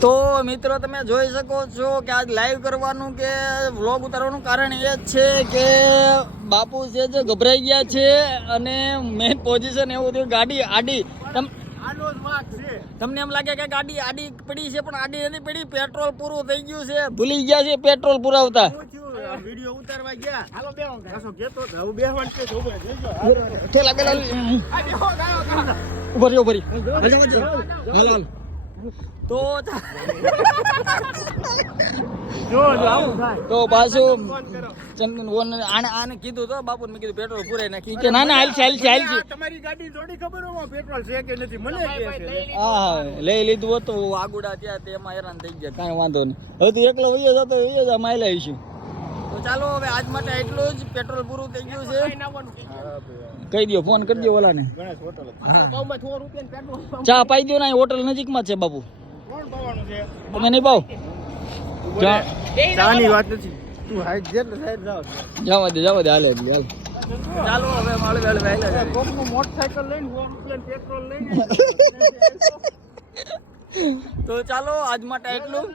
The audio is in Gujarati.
તો મિત્રો તમે જોઈ શકો છો કે આજ લાઈવ કરવાનું કે વ્લોગ ઉતારવાનું કારણ એ જ છે કે બાપુ છે જે ગભરાઈ ગયા છે અને મેઇન પોઝિશન એવું થયું ગાડી આડી તમને એમ લાગે કે ગાડી આડી પડી છે પણ આડી નથી પડી પેટ્રોલ પૂરું થઈ ગયું છે ભૂલી ગયા છે પેટ્રોલ પુરાવતા વિડિયો ઉતારવા ગયા હાલો બેહો કાસો કેતો હું બેહવાન છે ઉભો ઠેલા બેલા ઉભરી ઉભરી હાલ તો જો આવું થાય તો પાછું ચંદન આને કીધું તો બાપુને મેં કીધું પેટ્રોલ પૂરાઈ નાખી કે ના ના હાલ છે તમારી ગાડી થોડી ખબર હોય પેટ્રોલ છે કે નથી મને કે છે હા લઈ લીધું હતું આગુડા ત્યાં તેમાં હેરાન થઈ ગયા કાંઈ વાંધો નહીં હવે તો એકલો વયો જતો વયો જ માઇલ આવીશું તો ચાલો હવે આજ માટે એટલું જ પેટ્રોલ પૂરું થઈ ગયું છે કહી દો ફોન કરી દો ઓલાને ગણેશ હોટલ પાઉમાં 100 રૂપિયા પેટ્રોલ ચા પાઈ દો ને હોટલ નજીકમાં જ છે બાપુ કોણ પાવાનું છે તમે નહીં પાવ ચાની વાત નથી તું હાઈટ જેટ સાઈડ જાવ જવા દે હાલે હાલ ચાલો હવે માળવે હાલે કોકનું મોટરસાઇકલ લઈને 100 રૂપિયા પેટ્રોલ લઈને તો ચાલો આજ માટે એટલું